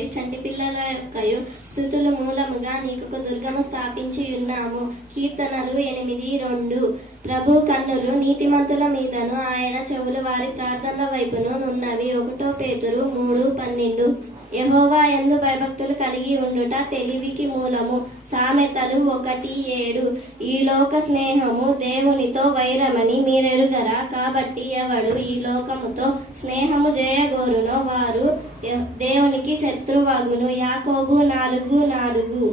యొక్కయు చంటి పిల్లల యొక్కయు స్తుతుల మూలముగా నీకొక దుర్గము స్థాపించి ఉన్నాము. కీర్తనలు 8:2. ప్రభు కన్నులు నీతిమంతుల మీదను ఆయన చెవులు వారి ప్రార్థనల వైపును నున్నవి. 1 పేతురు 3:12. యెహోవా యందు భయభక్తులు కలిగి ఉండుట తెలివికి మూలము. సామెతలు 1:7. ఈ లోక స్నేహము దేవునితో వైరమని మీరెరుగరా? కాబట్టి ఎవడు ఈ లోకముతో స్నేహము చేయగోరునో వారు దేవునికి శత్రువగును. యాకోబు 4:4.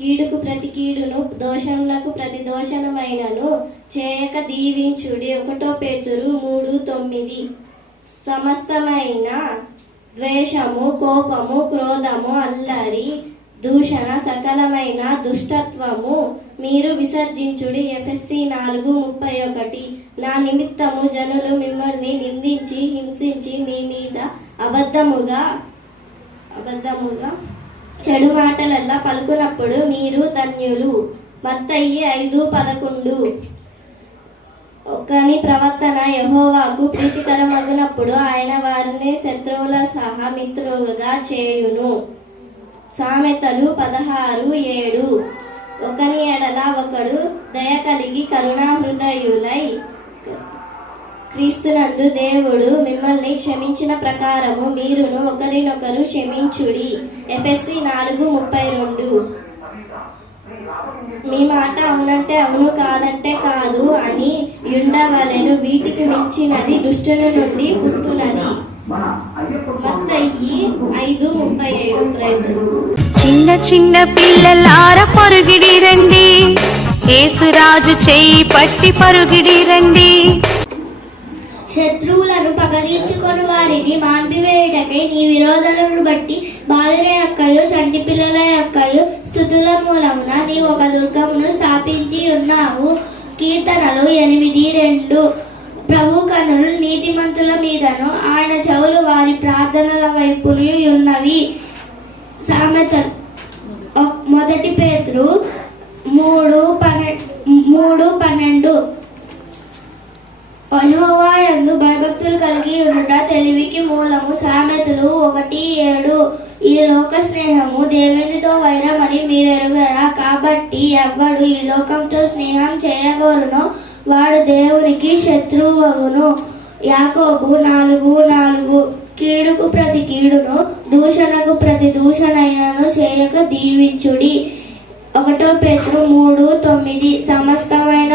కీడుకు ప్రతి కీడును దోషమునకు ప్రతి దోషమైనను చేయక దీవించుడి. 1 పేతురు 3:9. సమస్తమైన ద్వేషము, కోపము, క్రోధము, అల్లరి, దూషణ, సకలమైన దుష్టత్వము మీరు విసర్జించుడి. ఎఫెసీ 4:31. నా నిమిత్తము జనులు మిమ్మల్ని నిందించి హింసించి మీ మీద అబద్ధముగా చెడు మాటలల్లా పలుకునప్పుడు మీరు ధన్యులు. మత్తయి 5:11. ఒకని ప్రవర్తన యెహోవాకు ప్రీతికరమగునప్పుడు ఆయన వారిని శత్రువుల సహా మిత్రులుగా చేయును. సామెతలు 16:7. ఒకని ఎడల ఒకడు దయ కలిగి కరుణా హృదయులై క్రీస్తునందు దేవుడు మిమ్మల్ని క్షమించిన ప్రకారము మీరును ఒకరినొకరు క్షమించుడి. ఎఫెసీ 4:32. మీ మాట అవునంటే అవును, కాదంటే కాదు అని ఉండవలెను. వీటికి మించినది దుష్టుని నుండి పుట్టునది. మత్తయి 5:37. చిన్న చిన్న పిల్లలార పరుగిడి రండి, యేసురాజు చేయి పట్టి పరుగిడి రండి. శత్రువులను పగదీర్చుకొని వారిని మాన్పివేయుటకై నీ విరోధులను బట్టి బాలుర యొక్కయు చంటి పిల్లల యొక్కయు స్తుతుల మూలమున నీ ఒక దుర్గమును స్థాపించి ఉన్నావు. కీర్తనలు 8:2. ప్రభు కన్నులు నీతిమంతుల మీదను ఆయన చెవులు వారి ప్రార్థనల వైపును ఉన్నవి. సామెతలు 1 పేతురు 3:12. యెహోవా యందు భయభక్తులు కలిగి ఉండుట తెలివికి మూలము. సామెతలు 1:7. ఈ లోక స్నేహము దేవునితో వైరమని మీరెరుగరా? కాబట్టి ఎవడు ఈ లోకంతో స్నేహం చేయగోరునో వాడు దేవునికి శత్రువగును. యాకోబు 4:4. కీడుకు ప్రతి కీడును దూషణకు ప్రతి దూషణైనను చేయక దీవించుడి. 1 పేతురు 3:9. సమస్తమైన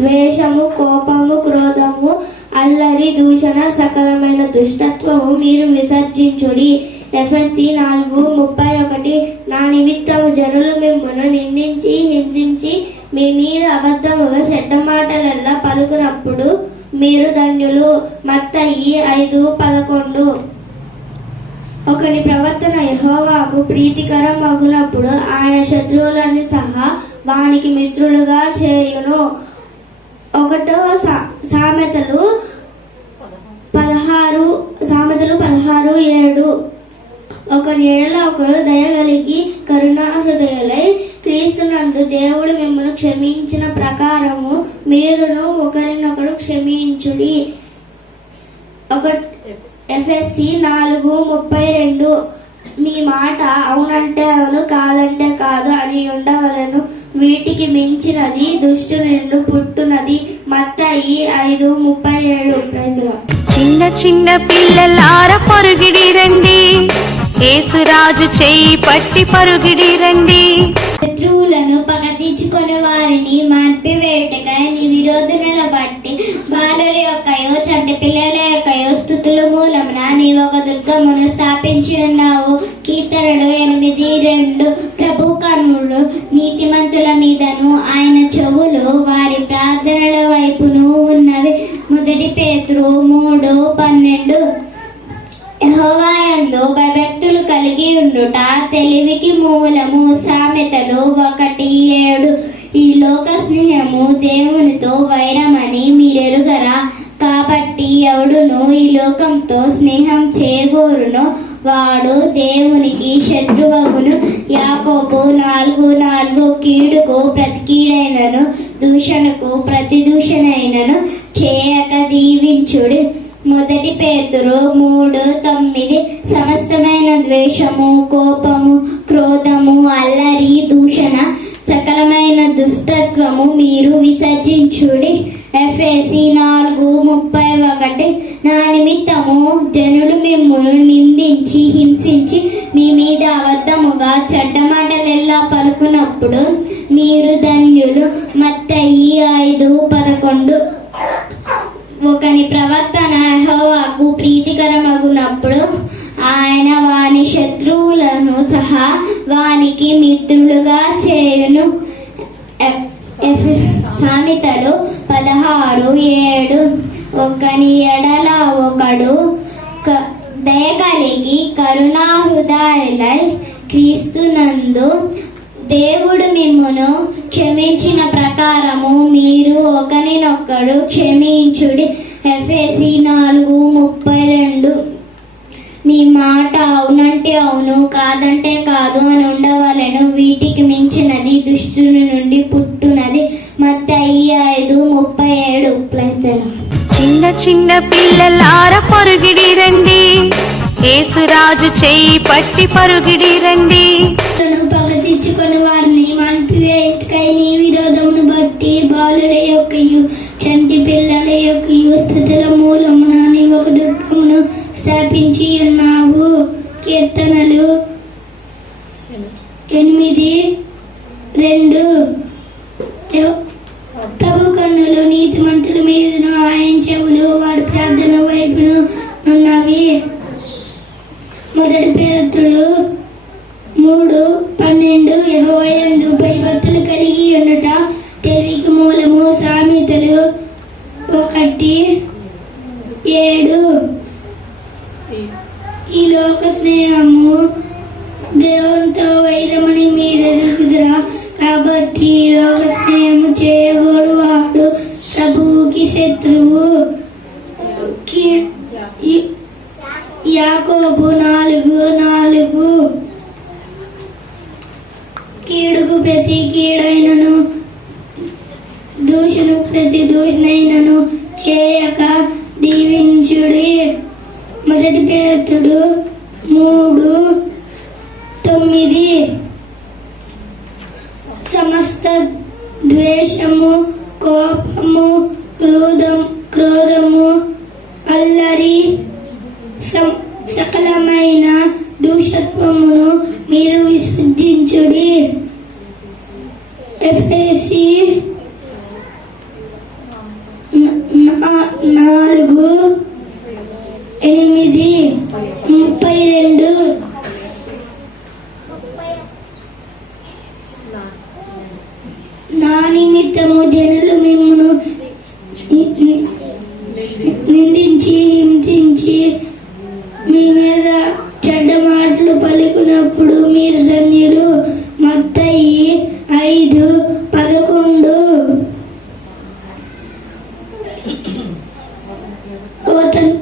ద్వేషము, కోపము, క్రోధము, అల్లరి, దూషణ, సకలమైన దుష్టత్వము మీరు విసర్జించుడి. ఎఫెసీ 4:31. నా నిమిత్తము జనులు మిమ్మల్ని నిందించి హింసించి మీ మీద అబద్ధముగా చెడ్డ మాటలల్లా పలుకునప్పుడు మీరు ధన్యులు. మత్తయి 5:11. ఒకని ప్రవర్తన యెహోవాకు ప్రీతికరం అగునప్పుడు ఆయన శత్రువులని సహా వానికి మిత్రులుగా చేయును. 1 సామెతలు 16:7. ఒకరి ఏళ్ళ ఒకరు దయగలిగి కరుణా హృదయులై క్రీస్తునందు దేవుడు మిమ్మల్ని క్షమించిన ప్రకారము మీరును ఒకరినొకరు క్షమించుడి. ఎఫెసీ 4:32. మీ మాట అవునంటే అవును, కాదంటే కాదు అని ఉండవలను. వీటికి మించినది దుష్టుని నుండి పుట్టునది. మత్తయి 5:37. చిన్న చిన్న పిల్లలార పరుగిడి రండి, యేసురాజు చేయి పట్టి పరుగిడి రండి. శత్రువులను పగతీర్చుకునే వారిని మాన్పివేయుటకై నీ విరోధుల బట్టి బాలుర యొక్కయు చంటి పిల్లల యొక్కయు స్తుతుల మూలమున నీ ఒక దుర్గమును స్థాపించి ఉన్నావు. కీర్తనలు 8:2. ప్రభు కన్నులు నీతిమంతుల మీదను ఆయన చెవులు వారి ప్రార్థనల వైపును ఉన్నవి. 1 పేతురు 3:12. యెహోవా యందు భయభక్తులు కలిగి ఉండుట తెలివికి మూలము. సామెతలు 1:7. ఈ లోక స్నేహము దేవునితో వైరమని మీరెరుగరా? కాబట్టి ఎవడును ఈ లోకంతో స్నేహం చేయగోరునో వాడు దేవునికి శత్రువగును. యాకోబు 4:4. కీడుకు ప్రతి కీడైనను దూషణకు ప్రతి దూషణైనను చేయక దీవించుడు. మొదటి పేతురు 3:9 సమస్తమైన ద్వేషము, కోపము, క్రోధము, అల్లరి, దూషణ, సకలమైన దుష్టత్వము మీరు విసర్జించుడి. ఎఫెసీ 4:31 నా నిమిత్తము జనులు మిమ్మును నిందించి హింసించి మీ మీద అబద్ధముగా చెడ్డ మాటలెల్లా పలుకున్నప్పుడు మీరు ధన్యులు. మత్తయి 5:11 ఒకని ప్రవర్తన యెహోవాకు ప్రీతికరమగునప్పుడు ఆయన వాని శత్రువులను సహా వానికి మిత్రులుగా చేయును. సామెతలు 16:7 ఒకని ఎడల ఒకడు దయ కలిగి కరుణాహృదయులై క్రీస్తునందు దేవుడు మిమ్మును క్షమించిన ప్రకారము మీరు ఒకరినొకడు క్షమించుడి. ఎఫెసీ 4:32 మీ మాట అవునంటే అవును, కాదంటే కాదు అని ఉండవలెను. వీటికి మించినది దుష్టుని నుండి పుట్టునది. మత్తయి 5:37. చిన్న చిన్న పిల్లలార పరుగిడి రండి, యేసురాజు చేయి పట్టి పరుగిడి రండి. పగతించుకొని వారిని మనిపివేయుటకై నీ విరోధమును బట్టి బాలుల యొక్కయు చంటి పిల్లల యొక్కయు స్థుతుల మూలమున నీ ఒక దుర్గమును స్థాపించి ఉన్నావు. కీర్తనలు 8:2 ప్రభు కన్నులు నీతిమంతుల మీదను ఆయన చెవులు వాడి ప్రార్థన వైపును ఉన్నవి. మొదటి పేతురు 3:12 యెహోవాయందు భయభక్తులు కలిగి ఉండుట తెలివికి మూలము. సామెతలు 1:7 ఈ లోక స్నేహము దేవునితో వైరమని మీరు ఎరుగుదురా. కాబట్టి ఈ లోక స్నేహము చేయగోడు వాడు ప్రభువుకి శత్రువు. యాకోబు 4:4 కీడుకు ప్రతి కీడైనను దూషణకు ప్రతి దూషణైనను చేయక దీవించుడి. మొదటి పేతురు 3:9 సమస్త ద్వేషము, కోపము, క్రోధము, అల్లరి, సకలమైన దూషత్వమును మీరు విసర్జించుడి. ఎఫెసీ 4:8-32 నా నిమిత్తము జనులు మిమ్మును నిందించి హింసించి మీ మీద చెడ్డ మాటలు పలుకున్నప్పుడు మీరు ధన్యులు. మత్తయి 5:11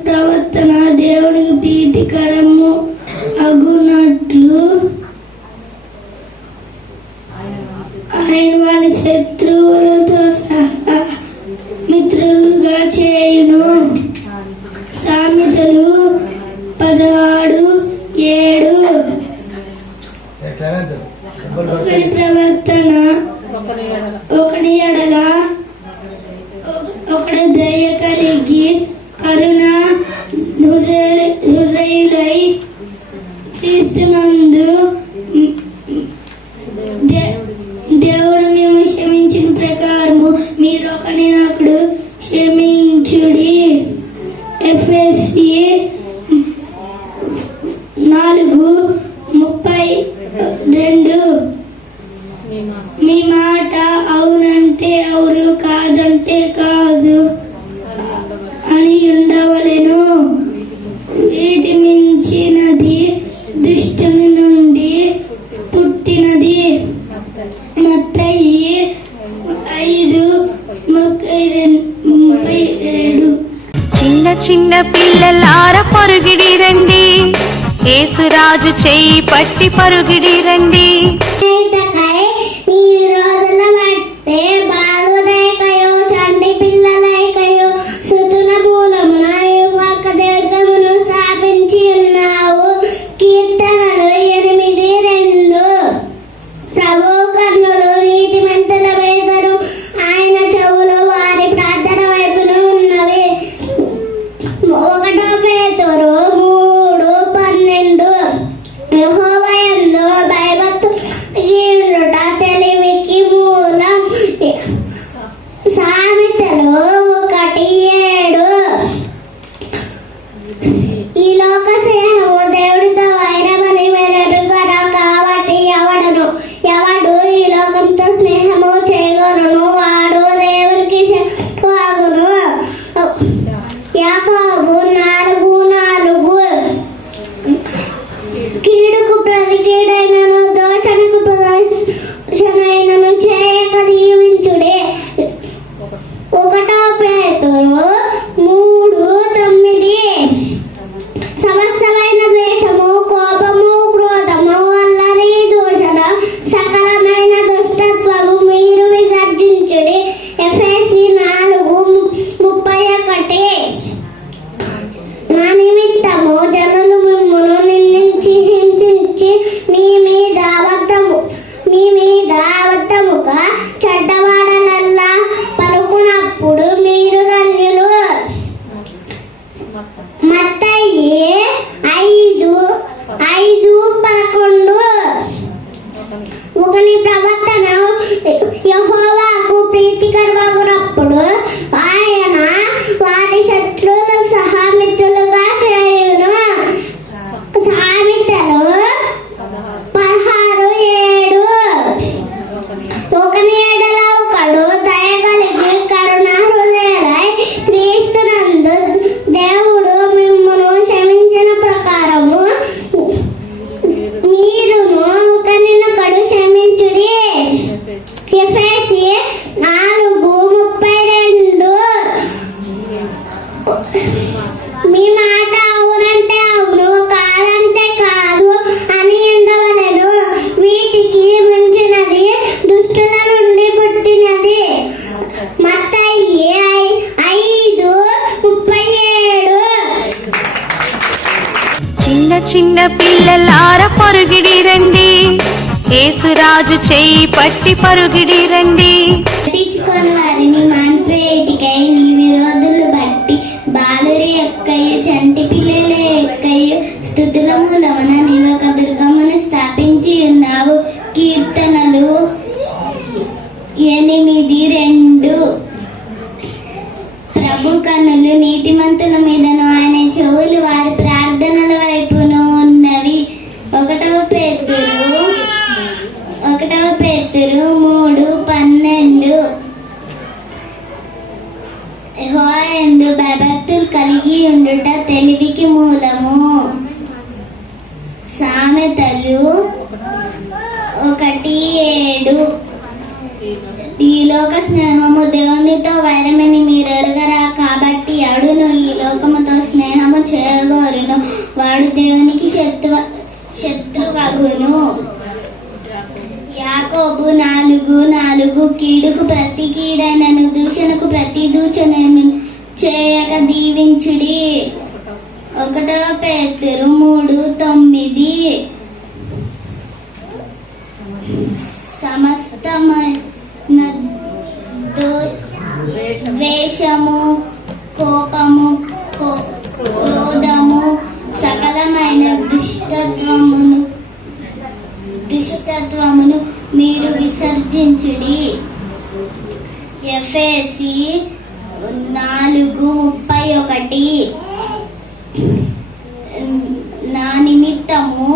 ప్రవర్తన దేవునికి ప్రీతికరము అగునట్లు ఆయన వారి శత్రువులతో సహా మిత్రులుగా చేయును. సామెతలు 16:7 ఒకరి ప్రవర్తన ఒకని ఎడల ఒకడు దయ కలిగి కరుణ హృదయులై క్రీస్తునందు దేవుడు మేము క్షమించిన ప్రకారము మీరు ఒకరినొకడు క్షమించుడి. ఎఫెసీ 4:32 మీ మాట అవునంటే అవును, కాదంటే కాదు అని ఉండవలెను. వీటి మించినది దుష్టుని నుండి పుట్టినది. మత్తయి 5:37 చిన్న చిన్న పిల్లలార పరుగిడి రండి, యేసురాజు చేయి పట్టి పరుగిడి రండి. బాలురైకయో చంటి పిల్లలైకయో సుతుల మూలమున కలిగి ఉండుట తెలివికి మూలం. సామెతలు 1:7. ఈ లోక స్నేహము దేవుడితో వైరమని మెరుగురా, కాబట్టి ఎవడు ఈ లోకంతో స్నేహము చేయగలను వాడు దేవునికి శత్రువాగును. యాకోబు 4:4. కీడుకు ప్రతి కీడైనను దోషణకు ప్రదర్శనైనను చేయక దీవించుడే. 1 పేతురు 3:9. సమస్తమైన ద్వేషము, కోపము, క్రోధము, అల్లరి, దూషణ, సకలమైన దుష్టత్వము మీరు విసర్జించుడి. ఎఫెసీ 4:31. నా నిమిత్తము జనులు మిమ్మును నిందించి హింసించి మీ మీద అబద్ధముగా చెడ్డ మాటలల్లా పలుకున్నప్పుడు మీరు ధన్యులు. మత్తయి 5:11. ఒకని ప్రవర్తన యెహోవాకు ప్రీతికరమగునప్పుడు ఆయన వారి శత్రువులు సహా మిత్రులుగా చేయును. సామెతలు 16:7. ఒకని ఎడల ఒకడు దయ కలిగి కరుణా హృదయులై క్రీస్తునందు దేవుడు మిమ్మును క్షమించిన ప్రకారము మీరును ఒకరినొకడు క్షమించుడి. ఎఫెసీ 4:32. మీ మాట అవునంటే అవును, కాదంటే కాదు అని ఉండవలెను. వీటికి మించినది దుష్టుల నుండి పుట్టినది. మత్తయి 5:37. చిన్న చిన్న పిల్లలార పరుగిడి రండి, యేసురాజు చేయి పట్టి పరుగిడి రండి. తీర్చుకొని వారిని మాన్పేటికై నీ విరోధులు బట్టి బాలురి యొక్కయు చంటి పిల్లల యొక్కయు స్థుతుల మూలమున నీవొక దుర్గమును స్థాపించి ఉన్నావు. కీర్తనలు 8:2. ప్రభు కన్నులు నీతిమంతుల మీదను ఆయన చెవులు వారి ప్రార్థనల వైపును ఉన్నవి. 1 పేతురు 3:12. యెహోవా యందు భయభక్తులు కలిగి ఉండుట తెలివికి మూలము. సామెతలు 1:7. ఈ లోక స్నేహము దేవునితో వైరమని మీరు ఎరుగరా, కాబట్టి ఎవడును ఈ లోకముతో స్నేహము చేయగోరును వాడు దేవునికి శత్రువగును. యాకోబు 4:4. కీడుకు ప్రతి కీడైనను దూషణకు ప్రతి దూషణను చేయక దీవించుడి. 1 పేతురు 3:9. సమస్తమైన ద్వేషము, కోపము, క్రోధము, సకలమైన దుష్టత్వమును మీరు విసర్జించుడి. ఎఫెసీ 4:31. నా నిమిత్తము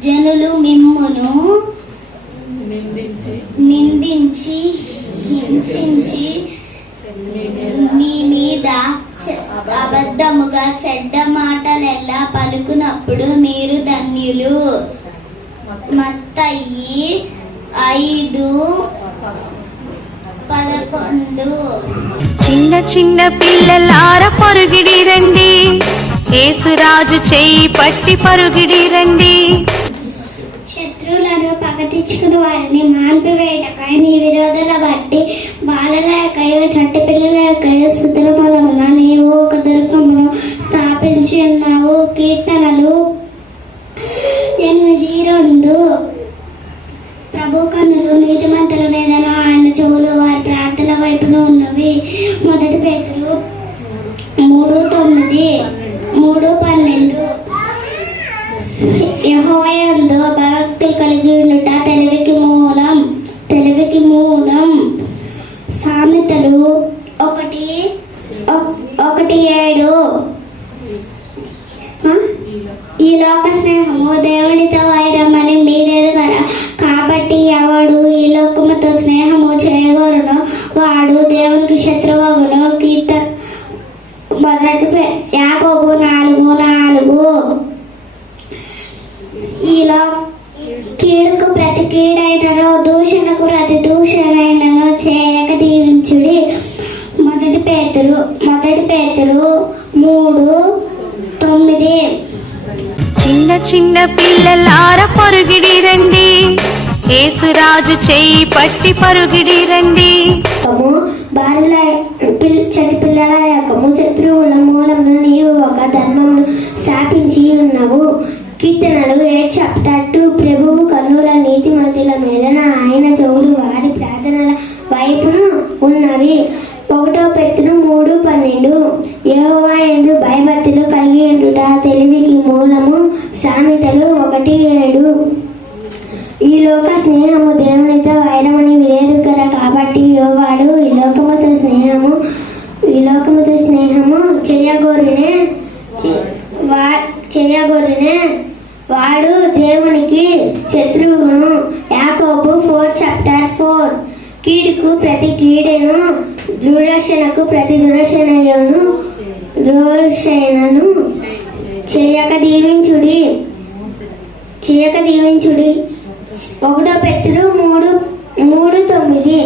జనులు మిమ్మును నిందించి హింసించి మీ మీద అబద్ధముగా చెడ్డ మాటలెల్లా పలుకున్నప్పుడు మీరు ధన్యులు. మత్తయి 5:11. చిన్న చిన్న పిల్లలార పరుగిడి రండి, యేసురాజు చేయి పట్టి పరుగిడి రండి. శత్రువులను పగ తెచ్చుకుని వారిని మాన్పివేయటకై నీ విరోధుల బట్టి బాలల యొక్కయు చట్టి పిల్లల యొక్కయు స్థుతుల మూలమున నీవు ఒక దుర్గమును స్థాపించి ఉన్నావు. కీర్తనలు 8:2. ప్రభు కన్నులు నీతిమంతుల మీదను ఆయన చెవులు వారి ప్రార్థన వైపున ఉన్నవి. 1 పేతురు 3:9. 3:12 యెహోవా యందు భయభక్తులు కలిగి ఉండుట తెలివికి మూలం. సామెతలు 1:7 ఈ లోక స్నేహము దేవునితో వైరమని మీరెరుగరా, కాబట్టి ఎవడు ఈ లోకముతో స్నేహము చేయగోరునో వాడు దేవునికి శత్రువగును. యాకోబు 4:4 ఈలో కీడుకు ప్రతి కీడైనను దూషణకు ప్రతి దూషణైనను చేయక దీవించుడి. మొదటి పేతురు 3:9 చిన్న చిన్న పిల్లలార పరుగిడి రండి, యేసురాజు చేయి పట్టి పరుగిడి రండి. బాలుల చని పిల్లల యొక్కము శత్రువుల మూలమును నీవు ఒక ధర్మమును శాపించి ఉన్నావు. కీర్తనలు 8:2 ప్రభువు కన్నుల నీతిమంతుల మీదన ఆయన చెవులు వారి ప్రార్థనల వైపును ఉన్నవి. 1 పేతురు 3:12 యెహోవా యందు భయభక్తులు కలిగి ఉండుట తెలివికి మూలము. సామెతలు 1:7 ఈ లోక స్నేహము దేవునితో వైరమని విరేరుగర, కాబట్టి వాడు ఈ లోకముతో స్నేహము చేయగోరినే వాడు దేవునికి శత్రువును. యాకోబు 4:4 కీడుకు ప్రతి కీడెను దుర్దర్శనకు ప్రతి దుర్దర్శనను చేయక దీవించుడి. 1 పేతురు 3:9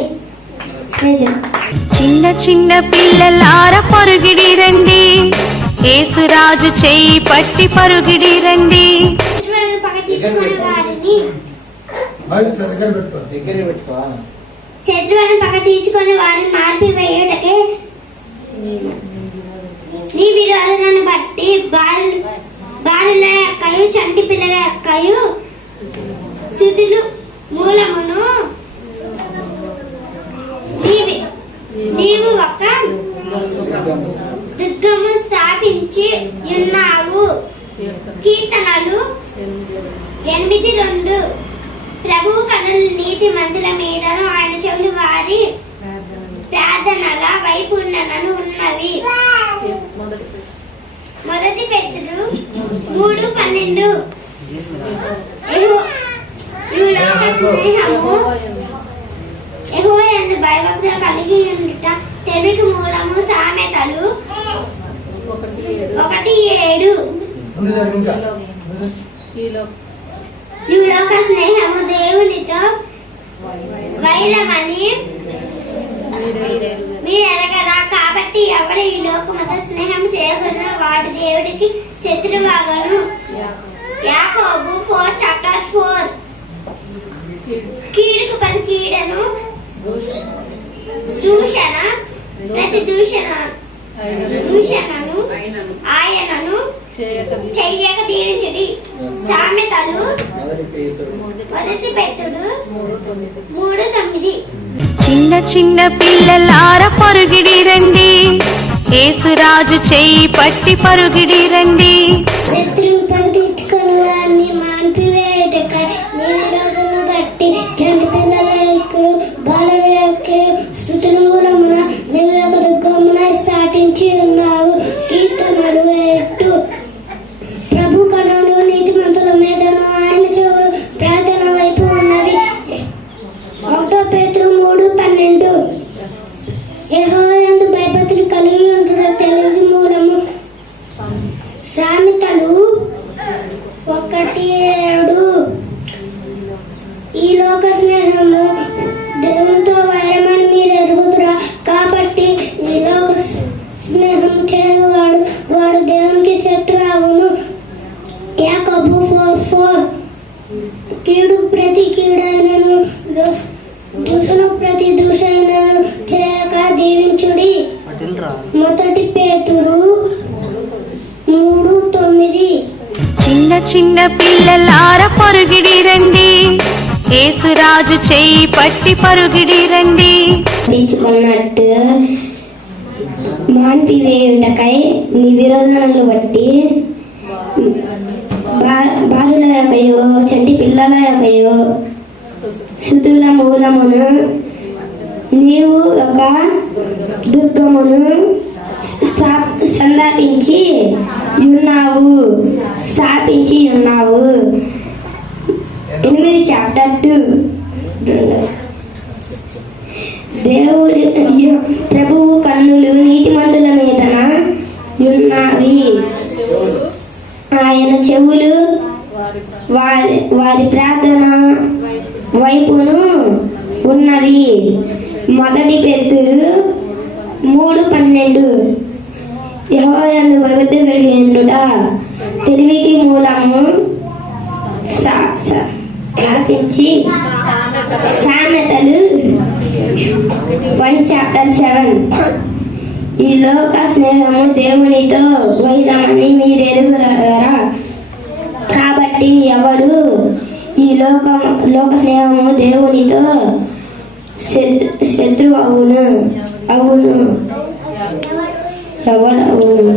చిన్న చిన్న పిల్లలార పరుగిడి రండి, యేసురాజు చేయి పట్టి పరుగిడి రండి. శత్రువులను పగ తీర్చుకొని వారిని మార్పివేయుటకే నీ విరోధులను బట్టి బాలుల యొక్కయు చంటి పిల్లల యొక్కయు సుతులు మూలమును నీవు ఒక దుర్గము స్థాపించి ఉన్నావు. కీర్తనలు 8:2 ప్రభువు కన్నులు నీతి మంతుల మీదను ఆయన చెవులు వారి ప్రార్థనల వైపు ఉన్నవి. 1 పేతురు 3:12 యెహోవా యందు భయభక్తులు కలిగి ఉండుట తెలివికి మూలము. సామెతలు 1:7 ఈ లోక స్నేహము దేవునితో వైరమని మీరెరగరా, కాబట్టి ఎవడు ఈ లోకముతో స్నేహం చేయగలరో వాడు దేవుడికి శత్రువాగను. యాకోబు 4:4 కీడుకు ప్రతి కీడను ప్రతి దూషణను ఆయనను చెయ్యక దీవించుడి. సామెతలు 1 పేతురు 3:9 చిన్న చిన్న పిల్లలార పరుగిడి రండి, యేసురాజు చేయి పట్టి పరుగిడి రండి. శత్రువు పగ తీర్చుకొని వారిని మాన్పివేయుటకై నీ విరోధులను బట్టి చంటి పిల్లల యొక్క బాలుల యొక్క స్తుతుల మూలమున నీవు ఒక దుర్గమున స్థాపించి ఉన్నావు. కీర్తనలు 8 ప్రభు కన్నులు నీతిమంతుల మీదను ఆయన చెవులు ప్రార్థన వైపు ఉన్నవి. 1 పేతురు 3:12 యెహోవా యందు భయభక్తులు కలిగి ఉండుట తెలివికి మూలము. సామెతలు 1:7 ఈ లోక స్నేహము దేవునితో వైరమని మీరు ఎరుగుదురా, కాబట్టి ఈ లోక స్నేహం చేయవాడు వాడు దేవునికి శత్రువును. యాకోబు 4:4 కీడు ప్రతి కీడైనను దూషణకు ప్రతి దూషణను చేయక దీవించుడి. 1 పేతురు 3:9 చిన్న చిన్న పిల్లలార పరుగిడి రండి, యేసురాజు చేయి పట్టి పరుగిడి రండి. తెచ్చుకున్నట్టు మాన్పివేయుటకై నీ విరోధనలు బట్టి బాలుల యొక్కయో చంటి పిల్లల యొక్కయో శృతుల మూలమును నీవు ఒక దుర్గమును స్థాపించి ఉన్నావు 8 చాప్టర్ 2. దేవుడు ప్రభువు కన్నులు నీతిమంతుల మీదన ఉన్నవి, ఆయన చెవులు వారి ప్రార్థన వైపును ఉన్నవి. 1 పేతురు 3:12. యెహోవాయందు భయభక్తి కలిగి ఉండుట తెలివికి మూలము. స్థాపించి సామెతలు 1 చాప్టర్ 7. ఈ లోక స్నేహము దేవునితో వైరమని మీరెరుగురా, కాబట్టి ఎవడు ఈ లోక స్నేహము దేవునితో శత్రువు అవును ఎవడవును.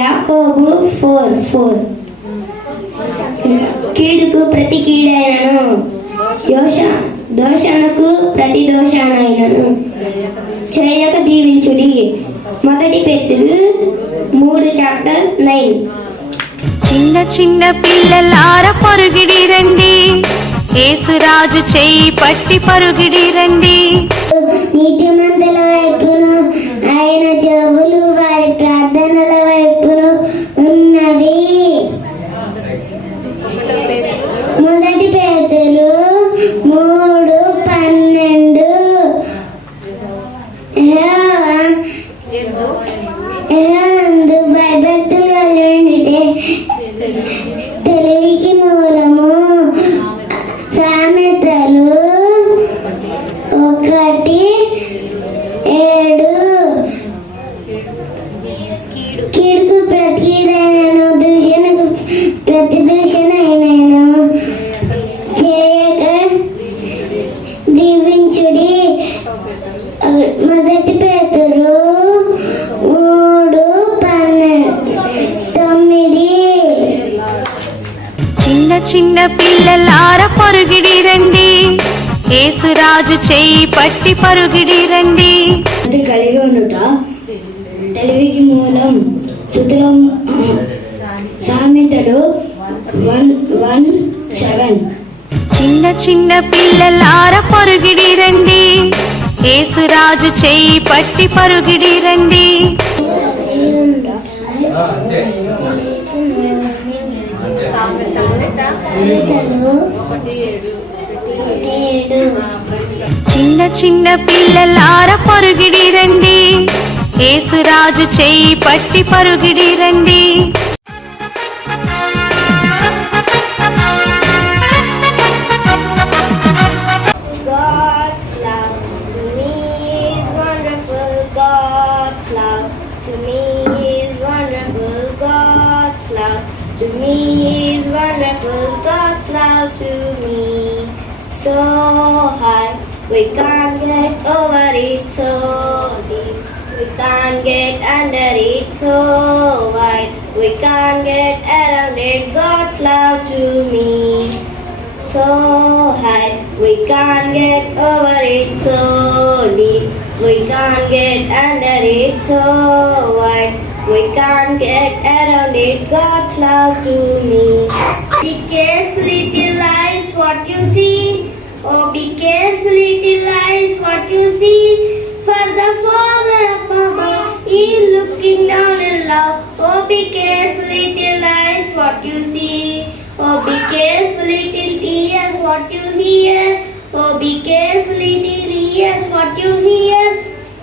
యాకోబు 4:4. కీడుకు ప్రతి కీడైనను దోషణకు ప్రతి దోషానైనను చేయక దీవించుడి. 1 పేతురు 3 చాప్టర్ 9. చిన్న చిన్న పిల్లలార పరుగిడి రండి, యేసురాజు చెయ్యి పట్టి పరుగిడి రండి. నీతిమంతుల వైపును ఆయన చెవులు వారి ప్రార్థనల వైపును ఉన్నవి. 1 పేతురు 3:12. యెహోవాయందు భయభక్తులు కలిగి తెలివికి మూలము. సామెతలు 1:7. కీడుకు ప్రతి కీడైనను దూషణకు ప్రతి దూషణైనను చేయక దీవించుడి. 1 పేతురు 3:9. చిన్న చిన్న పిల్లలార పరుగిడి రండి, యేసురాజు చెయ్యి పట్టి పరుగిడి రండి. కలిగి ఉండుట తెలివికి మూలం. సామెతలు 1:7. చిన్న చిన్న పిల్లలార పరుగిడి రండి, యేసురాజు చెయ్యి పట్టి పరుగిడి రండి. చిన్న చిన్న పిల్లలార పరుగిడి రండి, యేసురాజు చెయ్యి పట్టి పరుగిడి రండి. God's love to me is wonderful. God's love to me is wonderful. God's love to me is wonderful. God's love to me so high we can't get over it, so deep we can't get under it, so wide we can't get around it. God's love to me so high we can't get over it, so deep we can't get under it, so wide we can't get around it. God's love to me. Be careful, little eyes, what you see. Oh, be careful, little eyes, what you see. For the Father up above is looking down in love. Oh, be careful, little eyes, what you see. Oh, be careful, little ears, what you hear. Oh, be careful, little ears, what you hear.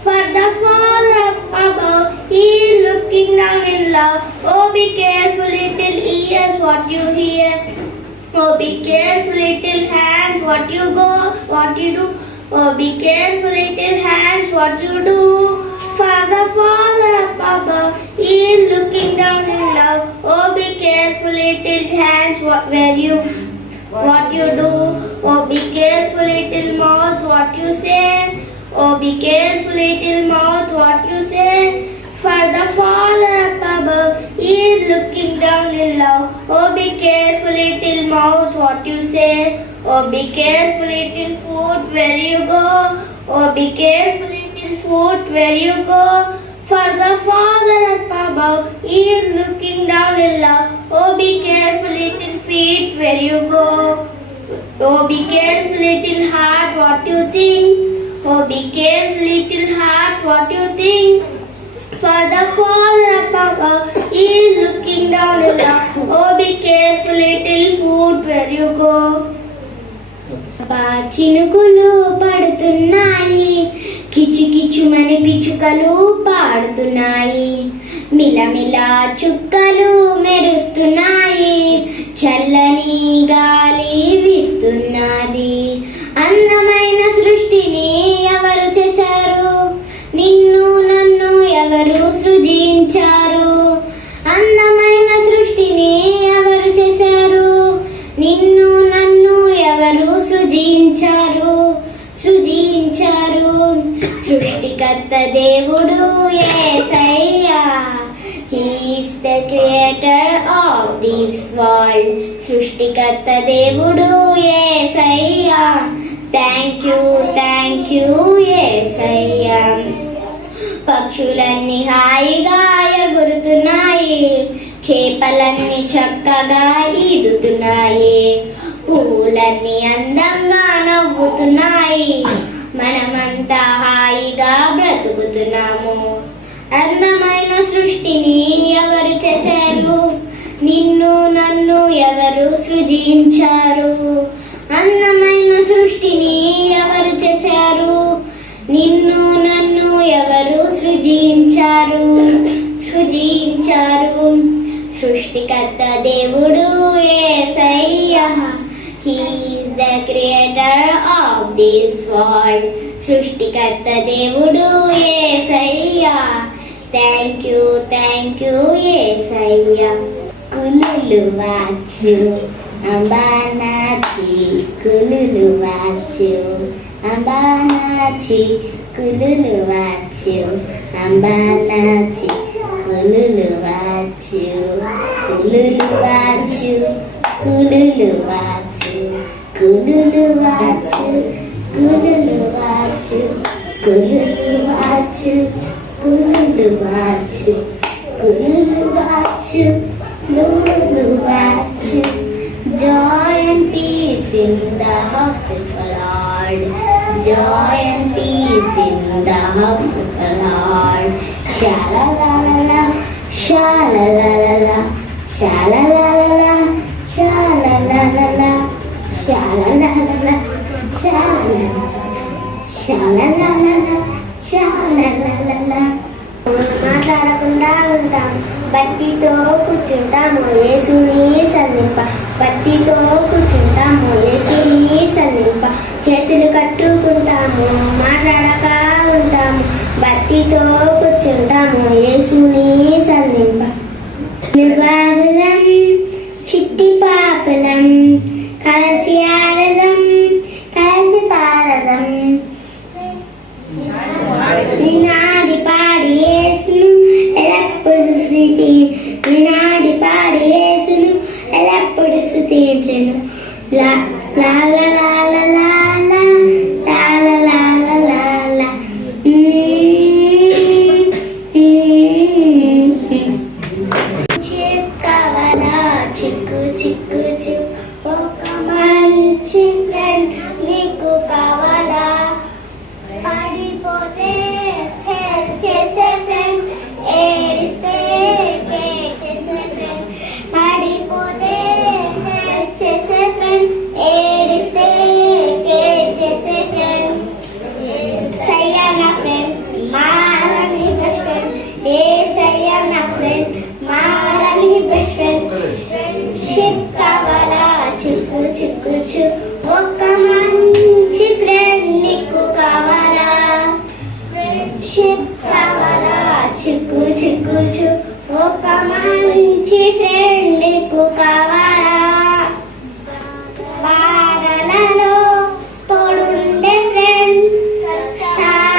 For the Father up above is looking down in love. Oh, be careful, little ears, what you hear. Oh, be careful, little hands, what you do. Oh, be careful, little hands, what you do. For the Father up above is looking down in love. Oh, be careful, little hands, what you do. Oh, be careful, little mouth, what you say. Oh, be careful, little mouth, what you say. For the Father up above, He is looking down in love. Oh, be careful, little mouth, what you say. Oh, be careful, little foot, where you go. Oh, be careful, little foot, where you go. For the Father up above, He is looking down in love. Oh, be careful, little feet, where you go. Oh, be careful, little heart, what you think. Oh, be careful, little heart, what you think. For the Father up above, He is looking down in love. Oh, be careful, little foot, where you go. చినుకులు పడుతున్నాయి, కిచుకిచుమని పిచుకలు పాడుతున్నాయి, మిలమిల చుక్కలు మెరుస్తున్నాయి, చల్లని గాలి వీస్తున్నది. అందమైన సృష్టిని ఎవరు చేశారు? నిన్ను నన్ను ఎవరు సృజించారు? అందమైన సృష్టిని ఎవరు చేశారు? నిన్ను నన్ను ఎవరు సృజించారు? సృష్టికర్త దేవుడు యేసయ్యా. He is the creator of this world. సృష్టికర్త దేవుడు యేసయ్యా. థ్యాంక్ యూ యేసయ్యా. పక్షులన్నీ హాయిగా ఎగురుతున్నాయి, చేపలన్నీ చక్కగా ఈదుతున్నాయి, పువ్వులన్నీ అందంగా నవ్వుతున్నాయి, మనమంతా హాయిగా బ్రతుకుతున్నాము. అందమైన సృష్టిని ఎవరు చేశారు? నిన్ను నన్ను ఎవరు సృజించారు? అందమైన సృష్టిని ఎవరు చేశారు? నిన్ను నన్ను ఎవరు సృజించారు? సృష్టికర్త దేవుడు యేసయ్యా. He is the creator of this world. సృష్టికర్త దేవుడు యేసయ్యా. థ్యాంక్ యూ యేసయ్యా. కులులు వచ్చు అంబానాచి, కులులు వచ్చు అంబానాచి, కులులు వచ్చు అంబానాచి, కులులు వచ్చు, కులులు వచ్చు, కులులు వచ్చు, కులులు వచ్చు, కులులు వచ్చు, కులులు వచ్చు, కులులు వచ్చు, కులులు వచ్చు, కులులు వచ్చు. Joy and peace in the house of the Lord. Joy and peace in the house of the Lord. Sha-la-la-la-la, sha-la-la-la-la, sha-la-la-la-la, sha-la-la-la-la, sha-la-la-la-la, sha-la-la-la-la, sha-la-la-la-la. మాట్లాడకుండా ఉంటాం, భక్తితో కూర్చుంటాము యేసుని సన్నింప. భక్తితో కూర్చుంటాము యేసుని సన్నింప. చేతులు కట్టుకుంటాము, మాట్లాడక ఉంటాము, భక్తితో కూర్చుంటాము యేసుని సన్నింప. బాబులం చిట్టి పాపలం, కలిసి ఆడదాం, కలిసి పాడదాం, వినాడి పాడి యేసును ఎల్లప్పుడు స్తుతి, వినాడి పాడి యేసును ఎల్లప్పుడు స్తుతించెను. లా లా లా లా లా లా లా లా లా లా లా లా. చిక్కవలా చిక్కు చిక్కు చు, ఒక మంచి ఫ్రెండ్ నీకు కావాలా? పడిపోతే హెల్ప్ చేసే ఫ్రెండ్, ఏడిస్తే కేర్ చేసే ఫ్రెండ్. పడిపోతే హెల్ప్ చేసే ఫ్రెండ్, ఏడిస్తే కేర్ చేసే ఫ్రెండ్. ఏసయ్యా నా ఫ్రెండ్, మాలని బెస్ట్ ఫ్రెండ్. ఏసయ్యా నా ఫ్రెండ్, మాలని బెస్ట్ ఫ్రెండ్. ఫ్రెండ్షిప్ కావాలా చిక్కు చిక్కు చు, ఒక మంచి ఫ్రెండ్ నీకు కావాలా? ఫ్రెండ్షిప్ కావాలా చిక్కు చిక్కు చు, ఒక మంచి ఫ్రెండ్ నీకు కావాలా? బాధలలో తోడుండే ఫ్రెండ్, కష్టాలలో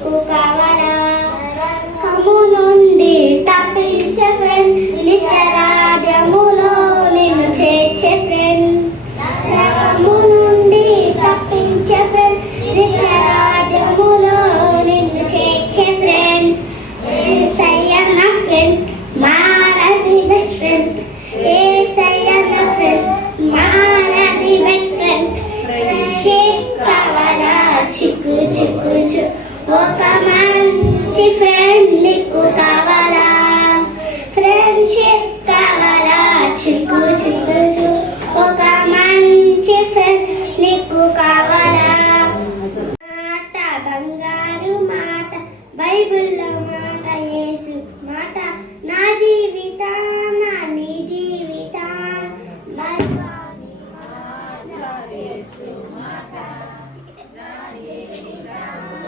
నీకు కావాలా కము నుండి తప్పించే ఫ్రెండ్ నిత్య రాజ్యములో నిన్ను చేర్చే ఫ్రెండ్ నరకము నుండి తప్పించే ఫ్రెండ్ నిత్య రాజ్యములో నిన్ను చేర్చే ఫ్రెండ్ యేసయ్య నా ఫ్రెండ్ మారది బెస్ట్ ఫ్రెండ్ యేసయ్య నా ఫ్రెండ్ మారది బెస్ట్ ఫ్రెండ్ ఫ్రెండ్షిప్ కావాలా చిక్కు చిక్కు ఒక మంచి ఫ్రెండ్ నీకు కావాలా ఫ్రెండ్షిప్ కావాలా చిక్కు చిక్కు ఒక మంచి ఫ్రెండ్ నీకు కావాలా మాట బంగారు మాట బైబిల్లో మాట యేసు మాట నా జీవితాన నీ జీవితాన మరువని మాట యేసు మాట నా జీవితాన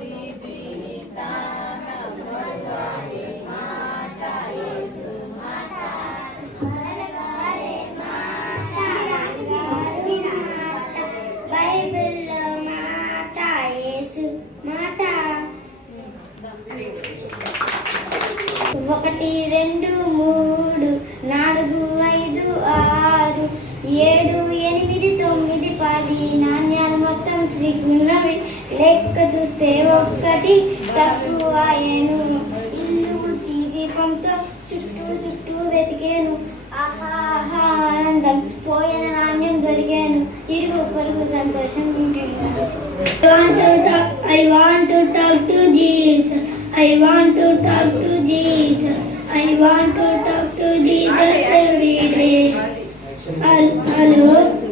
నీ జీవితాన మరువని మాట యేసు మాట మరువని మాట బంగారు మాట బైబిల్లో మాట యేసు మాట 1 2 3 4 5 6 7 8 9 10 నాణ్యాలు మొత్తం శ్రీకున్నవి లెక్క చూస్తే ఒక్కటి తక్కువయను ఇల్లు దీపంతో చుట్టూ వెతికేను ఆహా ఆనందం పోయిన నాణ్యం దొరికాను ఇరుగు పొరుగు సంతోషం I want to talk to Jesus. I want to talk to Jesus. I want to talk to Jesus every day. Hello.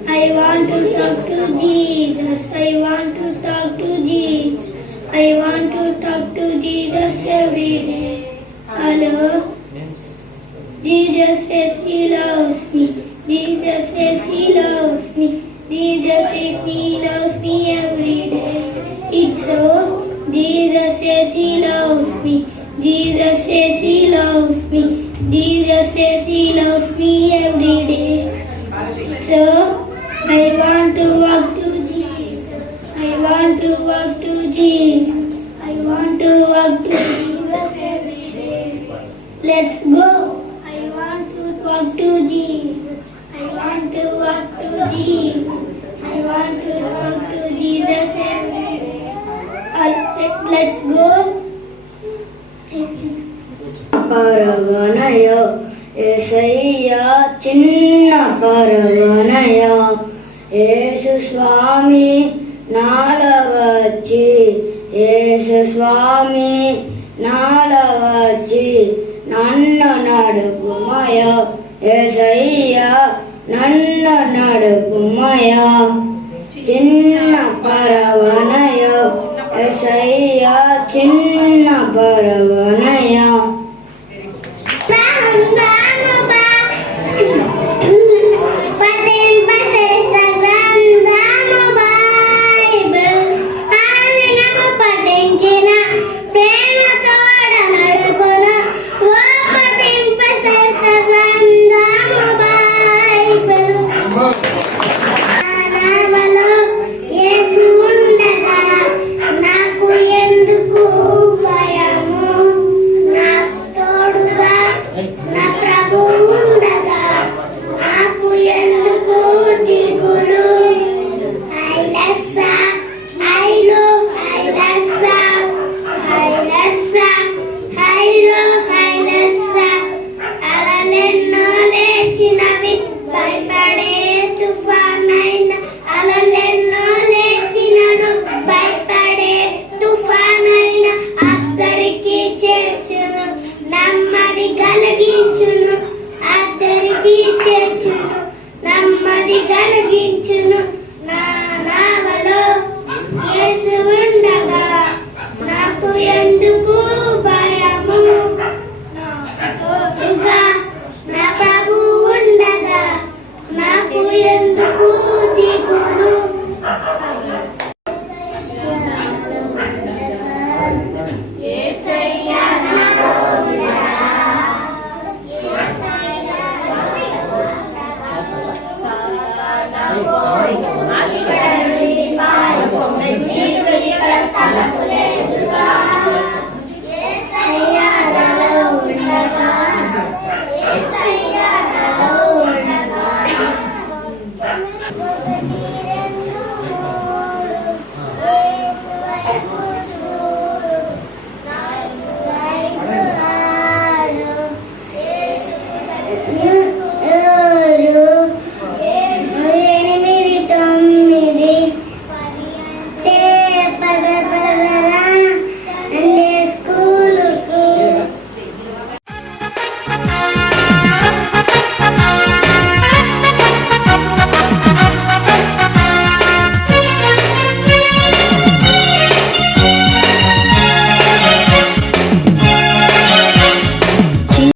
I want to talk to Jesus. I want to talk to Jesus. I want to talk to Jesus every day. Hello. Jesus says he loves me. Jesus says he loves me. Jesus says he loves me every day. It's so. Jesus says he loves me. Jesus says he loves me. Jesus says he loves me every day. So I want to walk to Jesus. I want to walk to Jesus. I want to walk to Jesus every day. Let's go. I want to walk to Jesus. I want to walk to Jesus. I want to walk to Jesus every day. Let's go. పరవనయ యేసయ్యా చిన్న పరవనయ యేసు స్వామి నాలవచ్చి యేసు స్వామి నాలవచ్చి నన్ను నడుపుమయ యేసయ్యా నన్ను నడుపుమయ చిన్న పరవనయ యేసయ్యా చిన్న పరవ